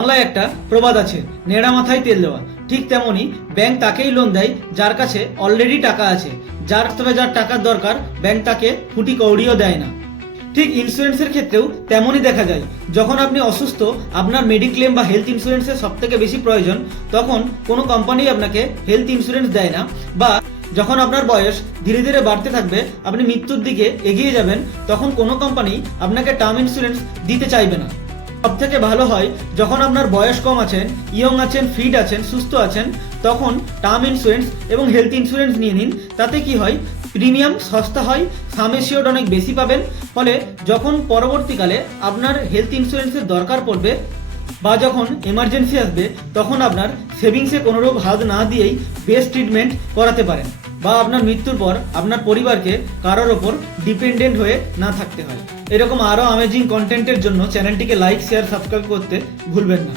বাংলায় একটা প্রবাদ আছে, নেড়া মাথায় তেল দেওয়া। ঠিক তেমনি ব্যাংক তাকেই লোন দেয় যার কাছে অলরেডি টাকা আছে। যার টাকার দরকার ব্যাংক তাকে ফুটি কৌড়িও দেয় না। ঠিক ইন্স্যুরেন্সের ক্ষেত্রেও তেমনই দেখা যায়। যখন আপনি অসুস্থ, আপনার মেডিক্লেম বা হেলথ ইন্স্যুরেন্সের সব থেকে বেশি প্রয়োজন, তখন কোনো কোম্পানি আপনাকে হেলথ ইন্স্যুরেন্স দেয় না। বা যখন আপনার বয়স ধীরে ধীরে বাড়তে থাকবে, আপনি মৃত্যুর দিকে এগিয়ে যাবেন, তখন কোনো কোম্পানি আপনাকে টার্ম ইন্স্যুরেন্স দিতে চাইবে না। সব থেকে ভালো হয় যখন আপনার বয়স কম আছেন, ইয়ং আছেন, ফিট আছেন, সুস্থ আছেন, তখন টার্ম ইন্স্যুরেন্স এবং হেলথ ইন্স্যুরেন্স নিয়ে নিন। তাতে কি হয়, প্রিমিয়াম সস্তা হয়, সাম এসিওর্ড অনেক বেশি পাবেন। ফলে যখন পরবর্তীকালে আপনার হেলথ ইন্স্যুরেন্সের দরকার পড়বে বা যখন এমার্জেন্সি আসবে, তখন আপনার সেভিংসে কোনোরূপ হাত না দিয়েই বেস্ট ট্রিটমেন্ট করাতে পারেন, বা আপনার মৃত্যুর পর আপনার পরিবারকে কারোর ওপর ডিপেন্ডেন্ট হয়ে না থাকতে হয়। এরকম আরও অ্যামেজিং কন্টেন্টের জন্য চ্যানেলটিকে লাইক, শেয়ার, সাবস্ক্রাইব করতে ভুলবেন না।